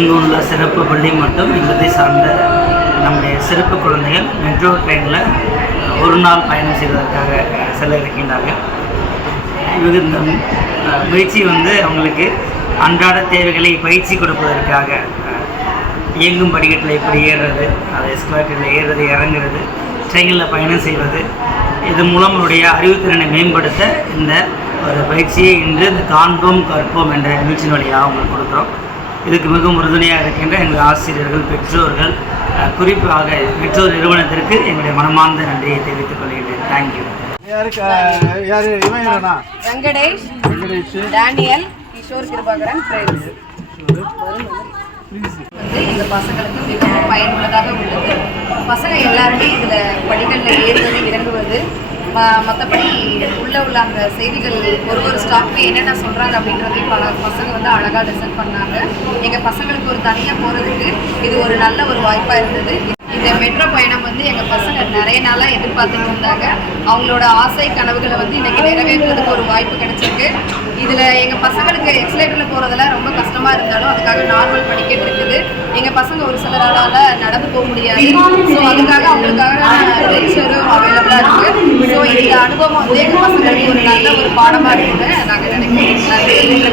இங்கு உள்ள சிறப்பு பள்ளி மற்றும் இல்லத்தை சார்ந்த நம்முடைய சிறப்பு குழந்தைகள் மெட்ரோ ட்ரெயினில் ஒரு நாள் பயணம் செய்வதற்காக செல்ல இருக்கின்றார்கள். இது இந்த முயற்சி வந்து அவங்களுக்கு அன்றாட தேவைகளை பயிற்சி கொடுப்பதற்காக இயங்கும் படிக்கட்டில் எப்படி ஏறுறது அது எஸ்கலேட்டரில் ஏறுறது இறங்குறது ட்ரெயினில் பயணம் செய்வது இது மூலம் அவருடைய அறிவுத்திறனை மேம்படுத்த இந்த ஒரு பயிற்சியை இன்று இந்த காண்போம் கற்போம் என்ற நிகழ்ச்சியின் வழியாக அவங்களுக்கு கொடுக்குறோம். இதுக்கு மிகவும் உறுதுணையாக இருக்கின்ற எங்கள் ஆசிரியர்கள் பெற்றோர்கள் குறிப்பாக பெற்றோர் நிறுவனத்திற்கு எங்களுடைய மனமார்ந்த நன்றியை தெரிவித்துக் கொள்கின்றேன். Thank you Venkatesh Venkatesh. Daniel Kishore Kirubakaran friends வந்து இந்த பசங்களுக்கு மிகவும் பயனுள்ளதாக உள்ளது. பசங்க எல்லாருமே இதில் படிகளில் ஏறுவது இறங்குவது ம- மற்றபடி உள்ள உள்ள அந்த செய்திகள் ஒரு ஒரு ஸ்டாஃப்க்கு என்னென்ன சொல்கிறாங்க அப்படின்றதையும் பல பசங்க வந்து அழகாக லெசன் பண்ணாங்க. எங்கள் பசங்களுக்கு ஒரு தனியாக போகிறதுக்கு இது ஒரு நல்ல ஒரு வாய்ப்பாக இருந்தது. இந்த மெட்ரோ பயணம் வந்து எங்கள் பசங்க நிறைய நாளாக எதிர்பார்த்துட்டு இருந்தாங்க. அவங்களோட ஆசை கனவுகளை வந்து இன்றைக்கி நிறைவேற்றுறதுக்கு ஒரு வாய்ப்பு கிடைச்சிருக்கு. இதில் எங்கள் பசங்களுக்கு எக்ஸலேட்டரில் போகிறதெல்லாம் ரொம்ப கஷ்டமாக இருந்தாலும் அதுக்காக நார்மல் படிக்கட்டு இருக்குது. எங்கள் பசங்க ஒரு சிலரால் நடந்து போக முடியாது. ஸோ அதுக்காக அவங்களுக்காக வீல்சேரும் அவைலபிளாக இருக்குது இந்த அனுபவம் வந்து எங்கள் பசங்களுக்கு ஒரு நல்ல ஒரு பாடமாக இருக்குன்னு நாங்கள் நினைக்கிறோம்.